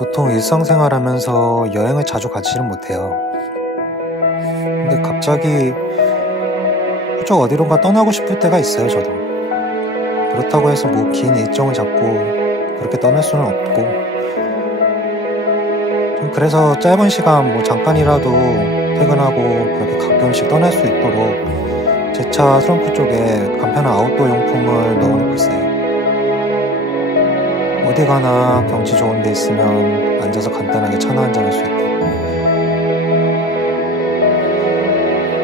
보통 일상생활 하면서 여행을 자주 가지는 못해요. 근데 갑자기 저 어디론가 떠나고 싶을 때가 있어요, 저도. 그렇다고 해서 뭐 긴 일정을 잡고 그렇게 떠날 수는 없고. 좀 그래서 짧은 시간 뭐 잠깐이라도 퇴근하고 그렇게 가끔씩 떠날 수 있도록 제 차 트렁크 쪽에 간편한 아웃도어 용품을 있 어디 가나 경치 좋은 데 있으면 앉아서 간단하게 차나 한잔 할 수 있고.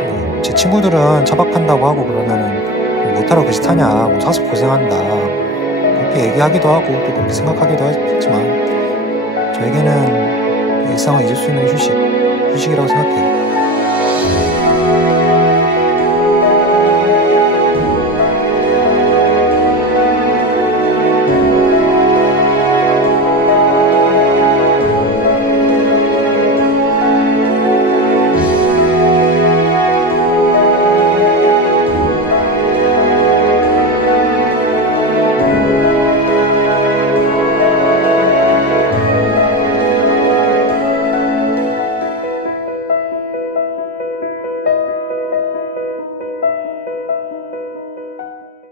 뭐 제 친구들은 차박한다고 하고 그러면은 뭐 못하러 계시 타냐, 뭐 사서 고생한다. 그렇게 얘기하기도 하고 또 그렇게 생각하기도 했지만 저에게는 일상을 잊을 수 있는 휴식, 휴식이라고 생각해요.